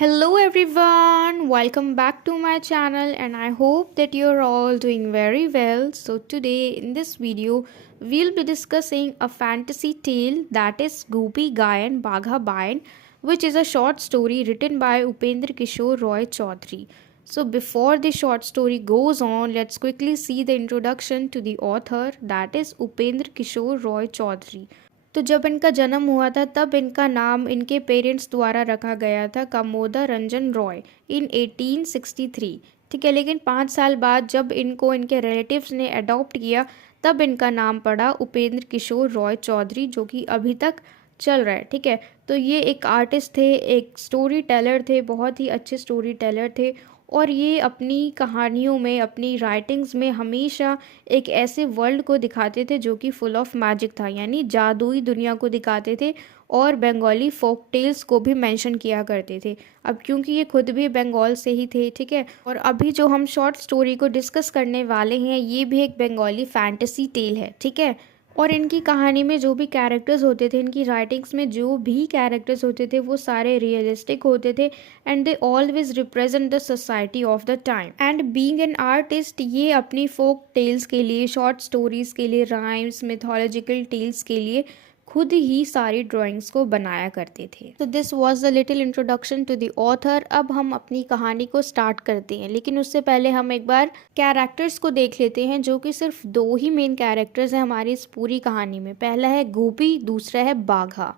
Hello everyone, welcome back to my channel and I hope that you're all doing very well. So today in this video we'll be discussing a fantasy tale that is Gopi Gayan Bagha Bayan, which is a short story written by Upendra Kishore Roy Chaudhary. So before the short story goes on, let's quickly see the introduction to the author, that is Upendra Kishore Roy Chaudhary. तो जब इनका जन्म हुआ था तब इनका नाम इनके पेरेंट्स द्वारा रखा गया था कमोदा रंजन रॉय इन 1863। ठीक है, लेकिन 5 साल बाद जब इनको इनके रिलेटिव्स ने अडॉप्ट किया तब इनका नाम पड़ा उपेंद्र किशोर रॉय चौधरी, जो कि अभी तक चल रहा है। ठीक है, तो ये एक आर्टिस्ट थे, एक स्टोरी टेलर थे, बहुत ही अच्छे स्टोरी टेलर थे और ये अपनी कहानियों में, अपनी राइटिंग्स में हमेशा एक ऐसे वर्ल्ड को दिखाते थे जो कि फुल ऑफ मैजिक था, यानी जादुई दुनिया को दिखाते थे और बंगाली फोक टेल्स को भी मेंशन किया करते थे। अब क्योंकि ये खुद भी बंगाल से ही थे, ठीक है, और अभी जो हम शॉर्ट स्टोरी को डिस्कस करने वाले हैं ये भी एक बंगाली फैंटेसी टेल है। ठीक है, और इनकी कहानी में जो भी कैरेक्टर्स होते थे, इनकी राइटिंग्स में जो भी कैरेक्टर्स होते थे वो सारे रियलिस्टिक होते थे and they always represent the society of the time. And being an artist ये अपनी फोक टेल्स के लिए, शॉर्ट स्टोरीज के लिए, राइम्स, मिथोलॉजिकल टेल्स के लिए खुद ही सारी ड्राइंग्स को बनाया करते थे। तो this was the little introduction to the author. अब हम अपनी कहानी को स्टार्ट करते हैं, लेकिन उससे पहले हम एक बार कैरेक्टर्स को देख लेते हैं, जो कि सिर्फ 2 ही मेन कैरेक्टर्स हैं हमारी इस पूरी कहानी में। पहला है गोपी, दूसरा है बाघा।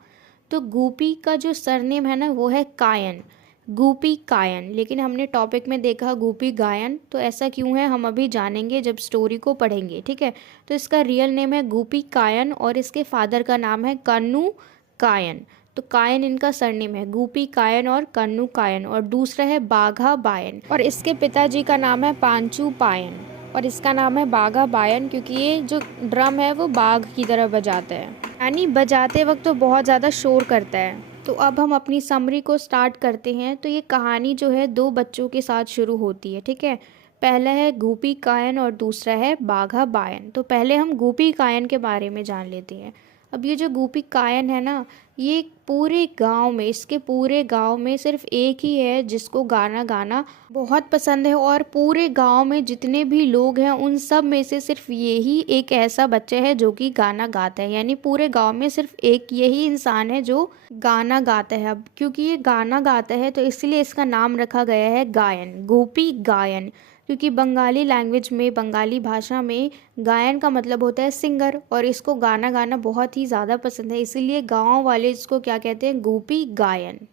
तो गोपी का जो सरनेम है ना वो है कायन, गोपी कायन, लेकिन हमने टॉपिक में देखा गोपी गायन। तो ऐसा क्यों है हम अभी जानेंगे जब स्टोरी को पढ़ेंगे। ठीक है, तो इसका रियल नेम है गोपी कायन और इसके फादर का नाम है कन्नू कायन। तो कायन इनका सरनेम है, गोपी कायन और कन्नू कायन। और दूसरा है बाघा बायन और इसके पिताजी का नाम है पांचू पायन और इसका नाम है बाघा बायन, क्योंकि ये जो ड्रम है वो बाघ की तरह बजाता है, यानी बजाते वक्त तो बहुत ज़्यादा शोर करता है। तो अब हम अपनी समरी को स्टार्ट करते हैं। तो ये कहानी जो है 2 बच्चों के साथ शुरू होती है। ठीक है, पहला है गोपी कायन और दूसरा है बाघा बायन। तो पहले हम गोपी कायन के बारे में जान लेते हैं। अब ये जो गोपी कायन है ना, ये पूरे गांव में, इसके पूरे गांव में सिर्फ एक ही है जिसको गाना गाना बहुत पसंद है और पूरे गांव में जितने भी लोग हैं उन सब में से सिर्फ यही एक ऐसा बच्चा है जो कि गाना गाता है, यानी पूरे गांव में सिर्फ एक यही इंसान है जो गाना गाता है। अब क्योंकि ये गाना गाता है तो इसलिए इसका नाम रखा गया है गायन, गोपी गायन, क्योंकि बंगाली लैंग्वेज में, बंगाली भाषा में गायन का मतलब होता है सिंगर और इसको गाना गाना बहुत ही ज़्यादा पसंद है, इसीलिए गांव वाले इसको क्या कहते हैं, गोपी गायन।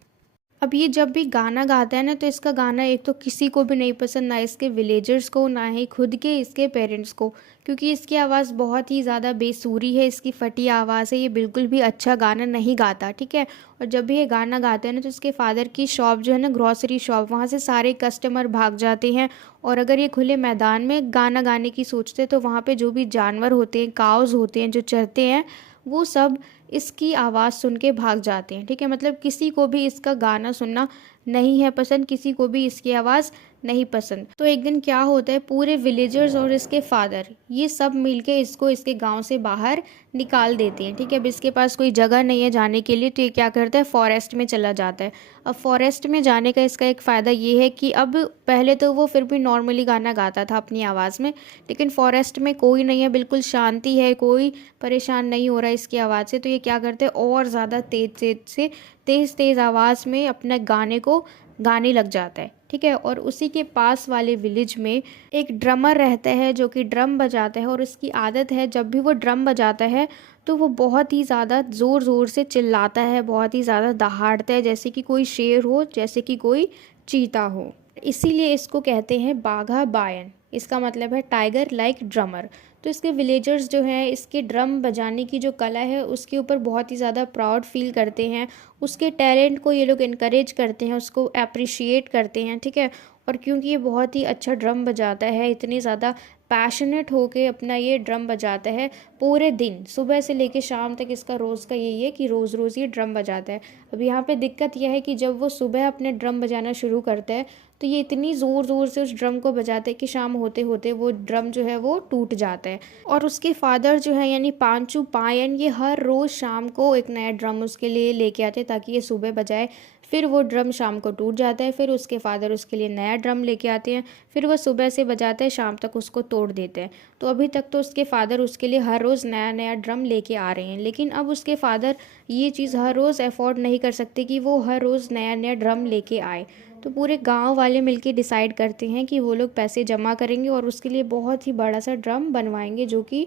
अब ये जब भी गाना गाता है ना तो इसका गाना एक तो किसी को भी नहीं पसंद, ना इसके विलेजर्स को, ना ही खुद के इसके पेरेंट्स को, क्योंकि इसकी आवाज़ बहुत ही ज़्यादा बेसुरी है, इसकी फटी आवाज़ है, ये बिल्कुल भी अच्छा गाना नहीं गाता। ठीक है, और जब भी ये गाना गाता है ना तो इसके फादर की शॉप जो है ना, ग्रॉसरी शॉप, वहाँ से सारे कस्टमर भाग जाते हैं और अगर ये खुले मैदान में गाना गाने की सोचते तो वहाँ पे जो भी जानवर होते हैं, काउज होते हैं जो चरते हैं, वो सब इसकी आवाज़ सुन के भाग जाते हैं। ठीक है, मतलब किसी को भी इसका गाना सुनना नहीं है पसंद, किसी को भी इसकी आवाज़ नहीं पसंद। तो एक दिन क्या होता है, पूरे विलेजर्स और इसके फादर ये सब मिलके इसको इसके गांव से बाहर निकाल देते हैं। ठीक है, अब इसके पास कोई जगह नहीं है जाने के लिए तो ये क्या करता है, फॉरेस्ट में चला जाता है। अब फॉरेस्ट में जाने का इसका एक फ़ायदा ये है कि अब पहले तो वो फिर भी नॉर्मली गाना गाता था अपनी आवाज़ में, लेकिन फॉरेस्ट में कोई नहीं है, बिल्कुल शांति है, कोई परेशान नहीं हो रहा है इसकी आवाज़ से, तो ये क्या करते हैं और ज़्यादा तेज़ तेज़ आवाज़ में अपने गाने को गाने लग जाता है। ठीक है, और उसी के पास वाले विलेज में एक ड्रमर रहता है जो कि ड्रम बजाता है और उसकी आदत है जब भी वो ड्रम बजाता है तो वो बहुत ही ज़्यादा ज़ोर ज़ोर से चिल्लाता है, बहुत ही ज़्यादा दहाड़ता है, जैसे कि कोई शेर हो, जैसे कि कोई चीता हो। इसीलिए इसको कहते हैं बाघा बायन, इसका मतलब है टाइगर लाइक ड्रमर। तो इसके विलेजर्स जो हैं इसके ड्रम बजाने की जो कला है उसके ऊपर बहुत ही ज़्यादा प्राउड फील करते हैं, उसके टैलेंट को ये लोग इनकरेज करते हैं, उसको अप्रिशिएट करते हैं। ठीक है, और क्योंकि ये बहुत ही अच्छा ड्रम बजाता है, इतनी ज़्यादा पैशनेट होके अपना ये ड्रम बजाता है पूरे दिन, सुबह से लेके शाम तक इसका रोज़ का यही है कि रोज़ रोज़ ये ड्रम बजाता है। अब यहाँ पे दिक्कत यह है कि जब वो सुबह अपने ड्रम बजाना शुरू करता है तो ये इतनी ज़ोर ज़ोर से उस ड्रम को बजाते हैं कि शाम होते होते वो ड्रम जो है वो टूट जाता है। और उसके फादर जो है यानी पांचू पायन, ये हर रोज़ शाम को एक नया ड्रम उसके लिए लेके आते ताकि ये सुबह बजाए, फिर वो ड्रम शाम को टूट जाता है, फिर उसके फादर उसके लिए नया ड्रम लेके आते हैं, फिर वो सुबह से बजाते हैं, शाम तक उसको तोड़ देते हैं। तो अभी तक तो उसके फादर उसके लिए हर रोज़ नया नया ड्रम लेके आ रहे हैं, लेकिन अब उसके फादर ये चीज़ हर रोज़ अफोर्ड नहीं कर सकते कि वो हर रोज़ नया नया ड्रम लेके आए। तो पूरे गांव वाले मिलके डिसाइड करते हैं कि वो लोग पैसे जमा करेंगे और उसके लिए बहुत ही बड़ा सा ड्रम बनवाएंगे जो कि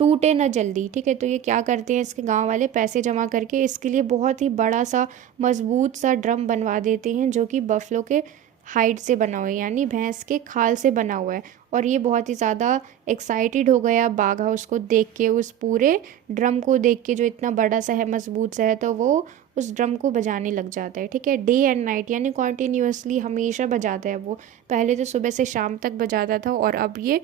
टूटे ना जल्दी। ठीक है, तो ये क्या करते हैं, इसके गांव वाले पैसे जमा करके इसके लिए बहुत ही बड़ा सा मजबूत सा ड्रम बनवा देते हैं जो कि बफलो के हाइड से बना हुआ है, यानी भैंस के खाल से बना हुआ है। और ये बहुत ही ज़्यादा एक्साइटेड हो गया बाघा उसको देख के, उस पूरे ड्रम को देख के जो इतना बड़ा सा है, मजबूत सा है। तो वो उस ड्रम को बजाने लग जाता है। ठीक है, डे एंड नाइट यानी कॉन्टीन्यूसली हमेशा बजाता है वो। पहले तो सुबह से शाम तक बजाता था और अब ये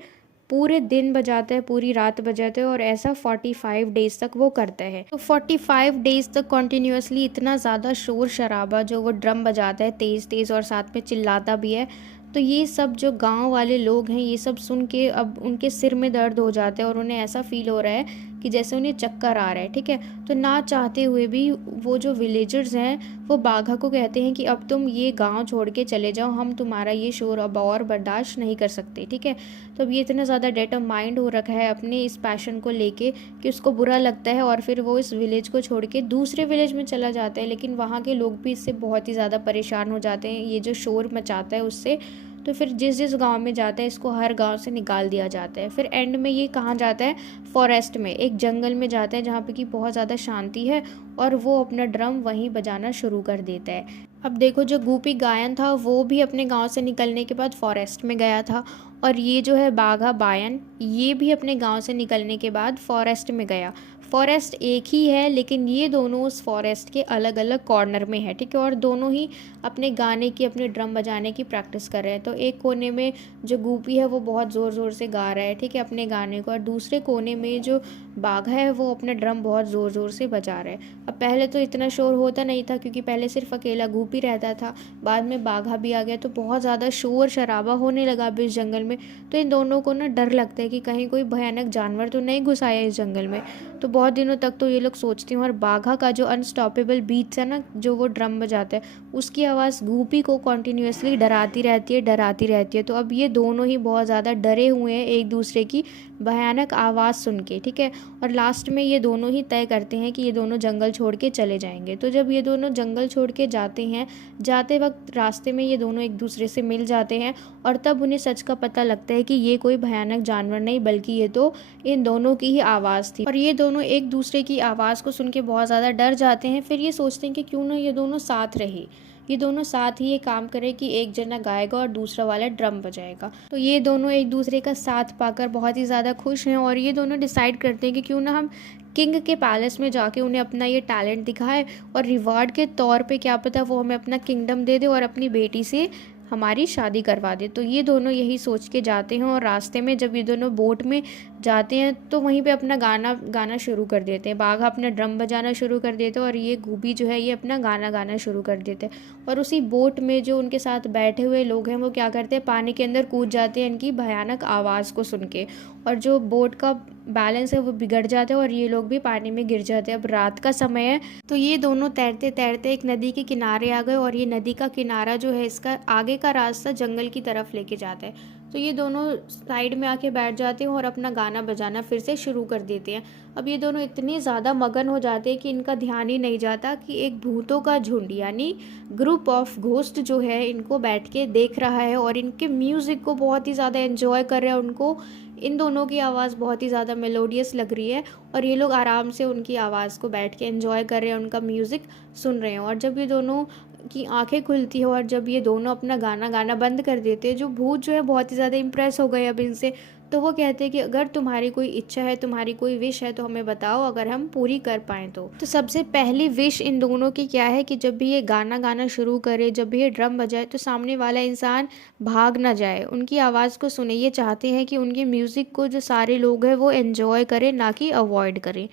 पूरे दिन बजाता है, पूरी रात बजाता है, और ऐसा 45 डेज़ तक वो करता है। तो 45 डेज़ तक कॉन्टीन्यूसली इतना ज़्यादा शोर शराबा जो वो ड्रम बजाता है तेज़ तेज़ और साथ में चिल्लाता भी है। तो ये सब जो गांव वाले लोग हैं ये सब सुन के अब उनके सिर में दर्द हो जाता है और उन्हें ऐसा फील हो रहा है कि जैसे उन्हें चक्कर आ रहा है। ठीक है, तो ना चाहते हुए भी वो जो विलेजर्स हैं वो बाघा को कहते हैं कि अब तुम ये गांव छोड़ के चले जाओ, हम तुम्हारा ये शोर अब और बर्दाश्त नहीं कर सकते। ठीक है, तो अब ये इतना ज़्यादा डिटरमाइंड हो रखा है अपने इस पैशन को लेके कि उसको बुरा लगता है और फिर वो इस विलेज को छोड़ के दूसरे विलेज में चला जाता है। लेकिन वहाँ के लोग भी इससे बहुत ही ज़्यादा परेशान हो जाते हैं, ये जो शोर मचाता है उससे। तो फिर जिस जिस गांव में जाता है इसको हर गांव से निकाल दिया जाता है। फिर एंड में ये कहाँ जाता है, फॉरेस्ट में, एक जंगल में जाता है जहाँ पे कि बहुत ज़्यादा शांति है, और वो अपना ड्रम वहीं बजाना शुरू कर देता है। अब देखो, जो गूपी गायन था वो भी अपने गांव से निकलने के बाद फॉरेस्ट में गया था, और ये जो है बाघा बायन, ये भी अपने गांव से निकलने के बाद फॉरेस्ट में गया। फॉरेस्ट एक ही है लेकिन ये दोनों उस फॉरेस्ट के अलग अलग कॉर्नर में है। ठीक है, और दोनों ही अपने गाने की, अपने ड्रम बजाने की प्रैक्टिस कर रहे हैं। तो एक कोने में जो गूपी है वो बहुत ज़ोर ज़ोर से गा रहा है, ठीक है, अपने गाने को, और दूसरे कोने में जो बाघा है वो अपना ड्रम बहुत ज़ोर ज़ोर से बजा रहा है। अब पहले तो इतना शोर होता नहीं था क्योंकि पहले सिर्फ अकेला गूपी रहता था, बाद में बाघा भी आ गया तो बहुत ज़्यादा शोर शराबा होने लगा अब इस जंगल में। तो इन दोनों को ना डर लगता है कि कहीं कोई भयानक जानवर तो नहीं घुस आया इस जंगल में। तो बहुत दिनों तक तो ये लोग सोचते हैं, और बाघा का जो अनस्टॉपेबल बीट्स है ना, जो वो ड्रम बजाता है, उसकी आवाज़ गूपी को कॉन्टीन्यूसली डराती रहती है, डराती रहती है। तो अब ये दोनों ही बहुत ज़्यादा डरे हुए हैं एक दूसरे की भयानक आवाज़ सुन के। ठीक है, और लास्ट में ये दोनों ही तय करते हैं कि ये दोनों जंगल छोड़ के चले जाएंगे। तो जब ये दोनों जंगल छोड़ के जाते हैं, जाते वक्त रास्ते में ये दोनों एक दूसरे से मिल जाते हैं, और तब उन्हें सच का पता लगता है कि ये कोई भयानक जानवर नहीं बल्कि ये तो इन दोनों की ही आवाज़ थी। और ये दोनों एक दूसरे की आवाज़ को सुन के बहुत ज़्यादा डर जाते हैं। फिर ये सोचते हैं कि क्यों ना ये दोनों साथ रहे, ये दोनों साथ ही ये काम करे कि एक जना गाएगा और दूसरा वाला ड्रम बजाएगा। तो ये दोनों एक दूसरे का साथ पाकर बहुत ही ज़्यादा खुश हैं, और ये दोनों डिसाइड करते हैं कि क्यों ना हम किंग के पैलेस में जाके उन्हें अपना ये टैलेंट दिखाए, और रिवार्ड के तौर पे क्या पता वो हमें अपना किंगडम दे दे और अपनी बेटी से हमारी शादी करवा दे। तो ये दोनों यही सोच के जाते हैं, और रास्ते में जब ये दोनों बोट में जाते हैं तो वहीं पे अपना गाना गाना शुरू कर देते हैं। बाघा अपना ड्रम बजाना शुरू कर देते हैं और ये गूबी जो है ये अपना गाना गाना शुरू कर देते हैं। और उसी बोट में जो उनके साथ बैठे हुए लोग हैं वो क्या करते हैं, पानी के अंदर कूद जाते हैं इनकी भयानक आवाज़ को सुन के, और जो बोट का बैलेंस है वो बिगड़ जाता है और ये लोग भी पानी में गिर जाते हैं। अब रात का समय है तो ये दोनों तैरते तैरते एक नदी के किनारे आ गए, और ये नदी का किनारा जो है इसका आगे का रास्ता जंगल की तरफ लेके जाता है। तो ये दोनों साइड में आके बैठ जाते हैं और अपना गाना बजाना फिर से शुरू कर देते हैं। अब ये दोनों इतने ज़्यादा मगन हो जाते हैं कि इनका ध्यान ही नहीं जाता कि एक भूतों का झुंड यानी ग्रुप ऑफ घोस्ट जो है इनको बैठ के देख रहा है, और इनके म्यूज़िक को बहुत ही ज़्यादा एंजॉय कर रहे हैं। उनको इन दोनों की आवाज़ बहुत ही ज़्यादा मेलोडियस लग रही है, और ये लोग आराम से उनकी आवाज़ को बैठ के एंजॉय कर रहे हैं, उनका म्यूज़िक सुन रहे हैं। और जब ये दोनों की आंखें खुलती है और जब ये दोनों अपना गाना गाना बंद कर देते हैं, जो भूत जो है बहुत ही ज़्यादा इम्प्रेस हो गए अब इनसे। तो वो कहते हैं कि अगर तुम्हारी कोई इच्छा है, तुम्हारी कोई विश है तो हमें बताओ, अगर हम पूरी कर पाएँ तो सबसे पहली विश इन दोनों की क्या है कि जब भी ये गाना गाना शुरू करे, जब भी ये ड्रम बजाए तो सामने वाला इंसान भाग ना जाए, उनकी आवाज़ को सुने। ये चाहते हैं कि उनके म्यूज़िक को जो सारे लोग हैं वो एंजॉय करें, ना कि अवॉइड करें।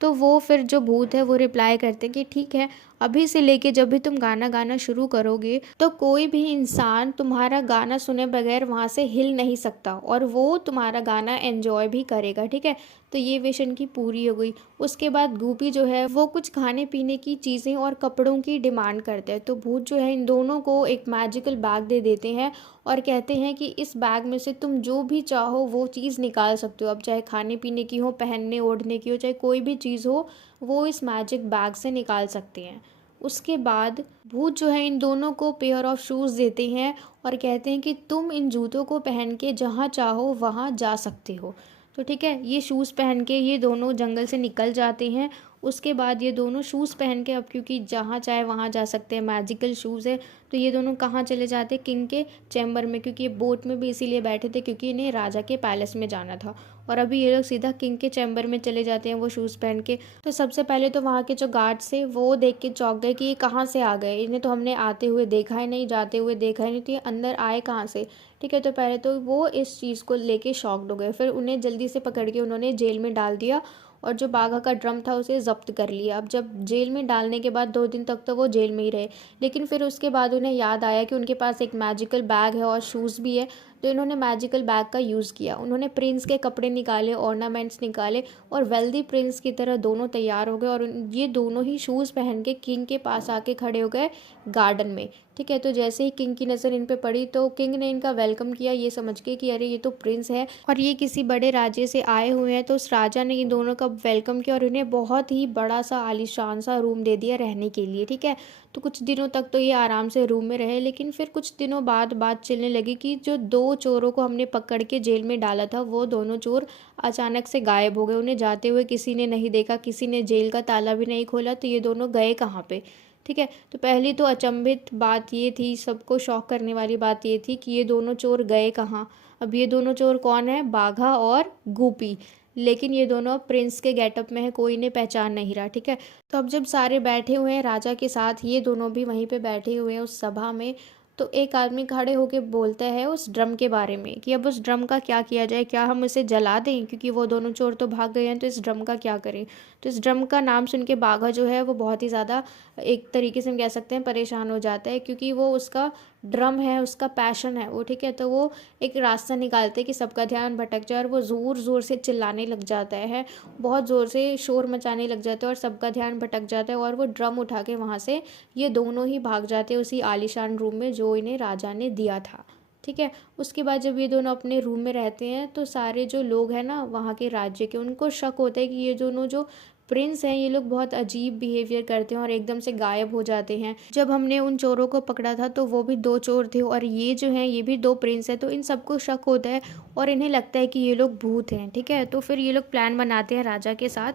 तो वो फिर जो भूत है वो रिप्लाई करते हैं कि ठीक है, अभी से लेके जब भी तुम गाना गाना शुरू करोगे तो कोई भी इंसान तुम्हारा गाना सुने बगैर वहाँ से हिल नहीं सकता और वो तुम्हारा गाना एंजॉय भी करेगा, ठीक है। तो ये विश इनकी पूरी हो गई। उसके बाद गोपी जो है वो कुछ खाने पीने की चीज़ें और कपड़ों की डिमांड करते हैं। तो भूत जो है इन दोनों को एक मैजिकल बैग दे देते हैं और कहते हैं कि इस बैग में से तुम जो भी चाहो वो चीज़ निकाल सकते हो। अब चाहे खाने पीने की हो, पहनने ओढ़ने की हो, चाहे कोई भी चीज़ हो, वो इस मैजिक बैग से निकाल सकते हैं। उसके बाद भूत जो है इन दोनों को पेयर ऑफ शूज़ देते हैं और कहते हैं कि तुम इन जूतों को पहन के जहाँ चाहो वहाँ जा सकते हो। तो ठीक है, ये शूज़ पहन के ये दोनों जंगल से निकल जाते हैं। उसके बाद ये दोनों शूज़ पहन के, अब क्योंकि जहाँ चाहे वहाँ जा सकते हैं, मैजिकल शूज़ है, तो ये दोनों कहाँ चले जाते हैं, किंग के चैम्बर में। क्योंकि ये बोट में भी इसीलिए बैठे थे क्योंकि इन्हें राजा के पैलेस में जाना था। और अभी ये लोग सीधा किंग के चैम्बर में चले जाते हैं वो शूज़ पहन के। तो सबसे पहले तो वहाँ के जो गार्ड्स थे वो देख के चौंक गए कि ये कहाँ से आ गए, इन्हें तो हमने आते हुए देखा ही नहीं, जाते हुए देखा ही नहीं, तो ये अंदर आए कहाँ से, ठीक है। तो पहले तो वो इस चीज़ को लेके शॉक्ड हो गए। फिर उन्हें जल्दी से पकड़ के उन्होंने जेल में डाल दिया और जो बाघा का ड्रम था उसे ज़ब्त कर लिया। अब जब जेल में डालने के बाद 2 दिन तक तो वो जेल में ही रहे, लेकिन फिर उसके बाद उन्हें याद आया कि उनके पास एक मैजिकल बैग है और शूज़ भी है। तो इन्होंने मैजिकल बैग का यूज़ किया। उन्होंने प्रिंस के कपड़े निकाले, ऑर्नामेंट्स निकाले और वेल्दी प्रिंस की तरह दोनों तैयार हो गए और ये दोनों ही शूज़ पहन के किंग के पास आके खड़े हो गए गार्डन में, ठीक है। तो जैसे ही किंग की नज़र इन पे पड़ी तो किंग ने इनका वेलकम किया ये समझ के कि अरे ये तो प्रिंस है और ये किसी बड़े राज्य से आए हुए हैं। तो उस राजा ने इन दोनों का वेलकम किया और इन्हें बहुत ही बड़ा सा आलीशान सा रूम दे दिया रहने के लिए, ठीक है। तो कुछ दिनों तक तो ये आराम से रूम में रहे, लेकिन फिर कुछ दिनों बाद बात चलने लगी कि जो 2 चोरों को हमने पकड़ के जेल में डाला था वो दोनों चोर अचानक से गायब हो गए। उन्हें जाते हुए किसी ने नहीं देखा, किसी ने जेल का ताला भी नहीं खोला। तो ये दोनों गए कहाँ पे, ठीक है। तो पहली तो अचंभित बात ये थी, सबको शॉक करने वाली बात ये थी कि ये दोनों चोर गए कहाँ। अब ये दोनों चोर कौन है, बाघा और गोपी, लेकिन ये दोनों प्रिंस के गेटअप में है, कोई इन्हें पहचान नहीं रहा, ठीक है। तो अब जब सारे बैठे हुए हैं राजा के साथ, ये दोनों भी वहीं पे बैठे हुए हैं उस सभा में, तो एक आदमी खड़े होके बोलता है उस ड्रम के बारे में कि अब उस ड्रम का क्या किया जाए, क्या हम इसे जला दें, क्योंकि वो दोनों चोर तो भाग गए हैं, तो इस ड्रम का क्या करें। तो इस ड्रम का नाम सुन के बाघा जो है वो बहुत ही ज़्यादा, एक तरीके से हम कह सकते हैं, परेशान हो जाता है, क्योंकि वो उसका ड्रम है, उसका पैशन है वो, ठीक है। तो वो एक रास्ता निकालते हैं कि सबका ध्यान भटक जाए और वो ज़ोर ज़ोर से चिल्लाने लग जाता है, बहुत ज़ोर से शोर मचाने लग जाता है और सबका ध्यान भटक जाता है और वो ड्रम उठा के वहाँ से ये दोनों ही भाग जाते हैं उसी आलीशान रूम में जो इन्हें राजा ने दिया था, ठीक है। उसके बाद जब ये दोनों अपने रूम में रहते हैं तो सारे जो लोग हैं ना वहाँ के राज्य के, उनको शक होता है कि ये दोनों जो प्रिंस हैं ये लोग बहुत अजीब बिहेवियर करते हैं और एकदम से गायब हो जाते हैं। जब हमने उन चोरों को पकड़ा था तो वो भी 2 चोर थे और ये जो हैं ये भी 2 प्रिंस हैं, तो इन सबको शक होता है और इन्हें लगता है कि ये लोग भूत हैं, ठीक है। तो फिर ये लोग प्लान बनाते हैं राजा के साथ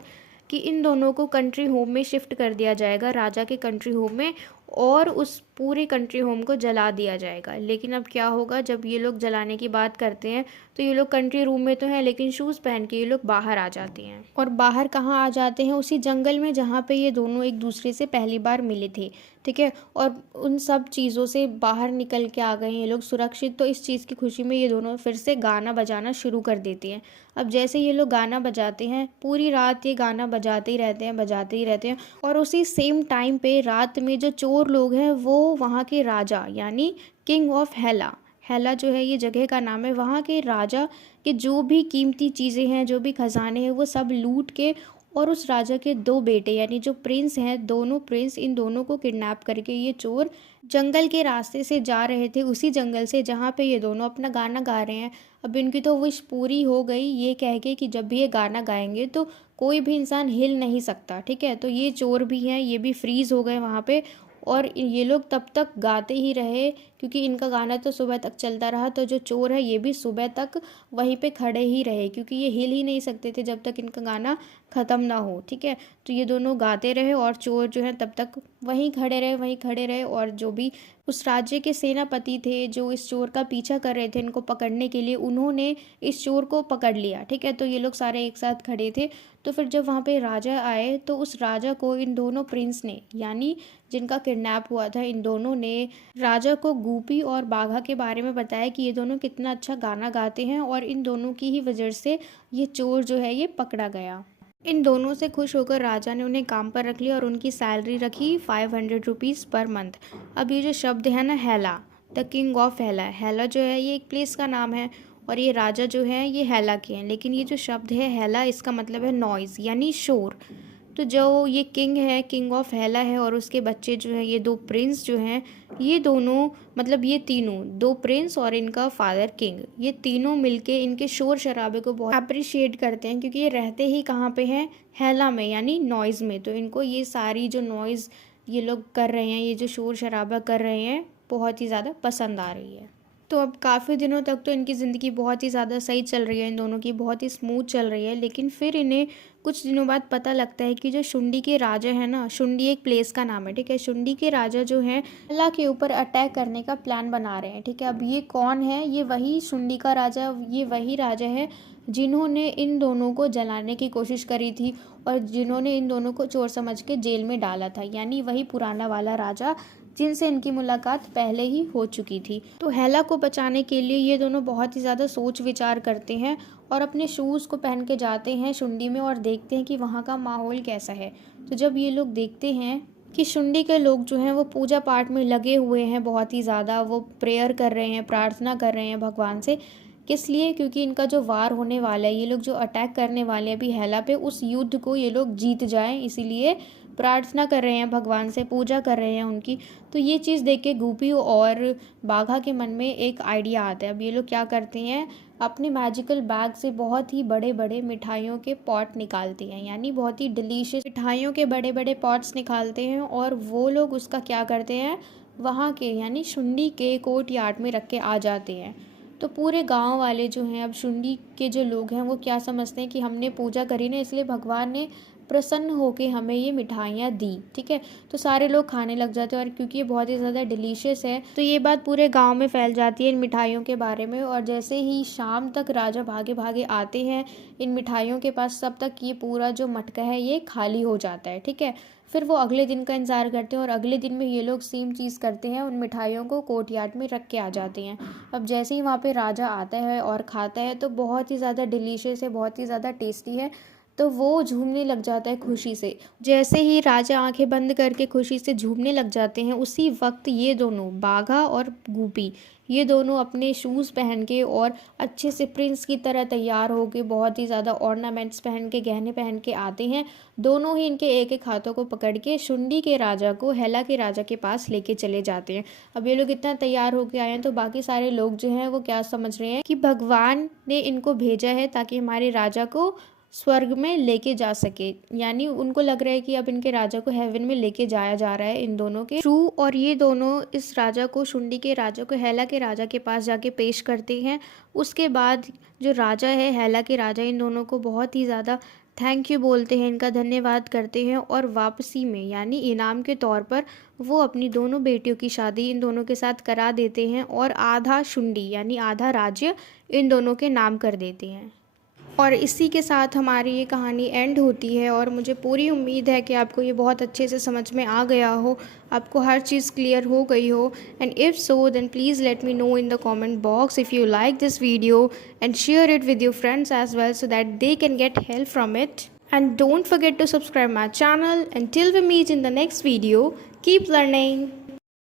कि इन दोनों को कंट्री होम में शिफ्ट कर दिया जाएगा, राजा के कंट्री होम में, और उस पूरे कंट्री होम को जला दिया जाएगा। लेकिन अब क्या होगा, जब ये लोग जलाने की बात करते हैं तो ये लोग कंट्री रूम में तो हैं लेकिन शूज़ पहन के ये लोग बाहर आ जाते हैं। और बाहर कहाँ आ जाते हैं, उसी जंगल में जहाँ पे ये दोनों एक दूसरे से पहली बार मिले थे, ठीक है। और उन सब चीज़ों से बाहर निकल के आ गए हैं ये लोग सुरक्षित। तो इस चीज़ की खुशी में ये दोनों फिर से गाना बजाना शुरू कर देते हैं। अब जैसे ये लोग गाना बजाते हैं, पूरी रात ये गाना बजाते ही रहते हैं, बजाते ही रहते हैं। और उसी सेम टाइम पे रात में जो चोर लोग हैं वो वहाँ के राजा यानी किंग ऑफ हेला, हेला जो है ये जगह का नाम है, वहाँ के राजा के जो भी कीमती चीज़ें हैं, जो भी खजाने हैं, वो सब लूट के और उस राजा के 2 बेटे यानी जो प्रिंस हैं, दोनों प्रिंस, इन दोनों को किडनैप करके ये चोर जंगल के रास्ते से जा रहे थे, उसी जंगल से जहाँ पे ये दोनों अपना गाना गा रहे हैं। अब इनकी तो विश पूरी हो गई ये कह के कि जब भी ये गाना गाएंगे तो कोई भी इंसान हिल नहीं सकता, ठीक है। तो ये चोर भी हैं, ये भी फ्रीज़ हो गए वहाँ पे और ये लोग तब तक गाते ही रहे क्योंकि इनका गाना तो सुबह तक चलता रहा। तो जो चोर है ये भी सुबह तक वहीं पे खड़े ही रहे क्योंकि ये हिल ही नहीं सकते थे जब तक इनका गाना ख़त्म ना हो, ठीक है। तो ये दोनों गाते रहे और चोर जो है तब तक वहीं खड़े रहे, वहीं खड़े रहे। और जो भी उस राज्य के सेनापति थे जो इस चोर का पीछा कर रहे थे इनको पकड़ने के लिए, उन्होंने इस चोर को पकड़ लिया, ठीक है। तो ये लोग सारे एक साथ खड़े थे। तो फिर जब वहाँ पे राजा आए तो उस राजा को इन दोनों प्रिंस ने यानी जिनका किडनैप हुआ था, इन दोनों ने राजा को गोपी और बाघा के बारे में बताया कि ये दोनों कितना अच्छा गाना गाते हैं और इन दोनों की ही वजह से ये चोर जो है ये पकड़ा गया। इन दोनों से खुश होकर राजा ने उन्हें काम पर रख लिया और उनकी सैलरी रखी 500 रुपीज़ पर मंथ। अब ये जो शब्द है ना, हेला, द किंग ऑफ हेला, हेला जो है ये एक प्लेस का नाम है और ये राजा जो है ये हेला के हैं। लेकिन ये जो शब्द है हेला, इसका मतलब है नॉइज़ यानी शोर। तो जो ये किंग है, किंग ऑफ हेला है, और उसके बच्चे जो हैं ये दो प्रिंस जो हैं, ये दोनों मतलब ये तीनों, दो प्रिंस और इनका फादर किंग, ये तीनों मिलके इनके शोर शराबे को बहुत अप्रिशिएट करते हैं, क्योंकि ये रहते ही कहाँ पे हैं, हेला में यानी नॉइज़ में। तो इनको ये सारी जो नॉइज़ ये लोग कर रहे हैं, ये जो शोर शराबा कर रहे हैं, बहुत ही ज़्यादा पसंद आ रही है। तो अब काफ़ी दिनों तक तो इनकी ज़िंदगी बहुत ही ज़्यादा सही चल रही है, इन दोनों की बहुत ही स्मूथ चल रही है। लेकिन फिर इन्हें कुछ दिनों बाद पता लगता है कि जो शुंडी के राजा है ना, शुंडी एक प्लेस का नाम है, ठीक है, शुंडी के राजा जो हैं हेला के ऊपर अटैक करने का प्लान बना रहे हैं, ठीक है। अब ये कौन है, ये वही शुंडी का राजा, ये वही राजा है जिन्होंने इन दोनों को जलाने की कोशिश करी थी और जिन्होंने इन दोनों को चोर समझ के जेल में डाला था, यानी वही पुराना वाला राजा जिनसे इनकी मुलाकात पहले ही हो चुकी थी। तो हेला को बचाने के लिए ये दोनों बहुत ही ज़्यादा सोच विचार करते हैं और अपने शूज़ को पहन के जाते हैं शुंडी में और देखते हैं कि वहाँ का माहौल कैसा है। तो जब ये लोग देखते हैं कि शुंडी के लोग जो हैं वो पूजा पाठ में लगे हुए हैं, बहुत ही ज़्यादा वो प्रेयर कर रहे हैं, प्रार्थना कर रहे हैं भगवान से, किस लिए, क्योंकि इनका जो वार होने वाला है, ये लोग जो अटैक करने वाले हैं अभी हेला पे, उस युद्ध को ये लोग जीत जाएं, इसीलिए प्रार्थना कर रहे हैं भगवान से, पूजा कर रहे हैं उनकी। तो ये चीज़ देख के गुपी और बाघा के मन में एक आइडिया आता है। अब ये लोग क्या करते हैं, अपने मैजिकल बैग से बहुत ही बड़े बड़े मिठाइयों के पॉट निकालते हैं, यानी बहुत ही डिलीशियस मिठाइयों के बड़े बड़े पॉट्स निकालते हैं और वो लोग उसका क्या करते हैं, वहाँ के यानी शुंडी के कोर्ट यार्ड में रख के आ जाते हैं। तो पूरे गांव वाले जो हैं, अब शुंडी के जो लोग हैं वो क्या समझते हैं कि हमने पूजा करी ना, इसलिए भगवान ने प्रसन्न होके हमें ये मिठाइयाँ दी, ठीक है। तो सारे लोग खाने लग जाते हैं और क्योंकि ये बहुत ही ज़्यादा डिलीशियस है तो ये बात पूरे गांव में फैल जाती है इन मिठाइयों के बारे में। और जैसे ही शाम तक राजा भागे भागे आते हैं इन मिठाइयों के पास, तब तक ये पूरा जो मटका है ये खाली हो जाता है, ठीक है। फिर वो अगले दिन का इंतज़ार करते हैं और अगले दिन में ये लोग सेम चीज़ करते हैं, उन मिठाइयों को कोर्टयार्ड में रख के आ जाते हैं। अब जैसे ही वहाँ पे राजा आता है और खाता है तो बहुत ही ज़्यादा डिलीशियस है, बहुत ही ज़्यादा टेस्टी है, तो वो झूमने लग जाता है खुशी से। जैसे ही राजा आंखें बंद करके खुशी से झूमने लग जाते हैं, उसी वक्त ये दोनों, बाघा और गुपी, ये दोनों अपने शूज़ पहन के और अच्छे से प्रिंस की तरह तैयार होके, बहुत ही ज़्यादा ऑर्नामेंट्स पहन के, गहने पहन के आते हैं। दोनों ही इनके एक एक हाथों को पकड़ के शुंडी के राजा को हेला के राजा के पास लेके चले जाते हैं। अब ये लोग इतना तैयार होके आए हैं तो बाकी सारे लोग जो हैं वो क्या समझ रहे हैं कि भगवान ने इनको भेजा है ताकि हमारे राजा को स्वर्ग में लेके जा सके, यानी उनको लग रहा है कि अब इनके राजा को हेवन में लेके जाया जा रहा है इन दोनों के थ्रू। और ये दोनों इस राजा को, शुंडी के राजा को हेला के राजा के पास जाके पेश करते हैं। उसके बाद जो राजा है, हेला के राजा, इन दोनों को बहुत ही ज़्यादा थैंक यू बोलते हैं, इनका धन्यवाद करते हैं और वापसी में यानी इनाम के तौर पर वो अपनी दोनों बेटियों की शादी इन दोनों के साथ करा देते हैं और आधा शुंडी यानी आधा राज्य इन दोनों के नाम कर देते हैं। और इसी के साथ हमारी ये कहानी एंड होती है और मुझे पूरी उम्मीद है कि आपको ये बहुत अच्छे से समझ में आ गया हो, आपको हर चीज़ क्लियर हो गई हो। And if so then please let me know in the comment box if you like this video and share it with your friends as well so that they can get help from it. And don't forget to subscribe my channel. Until we meet in the next video, keep learning.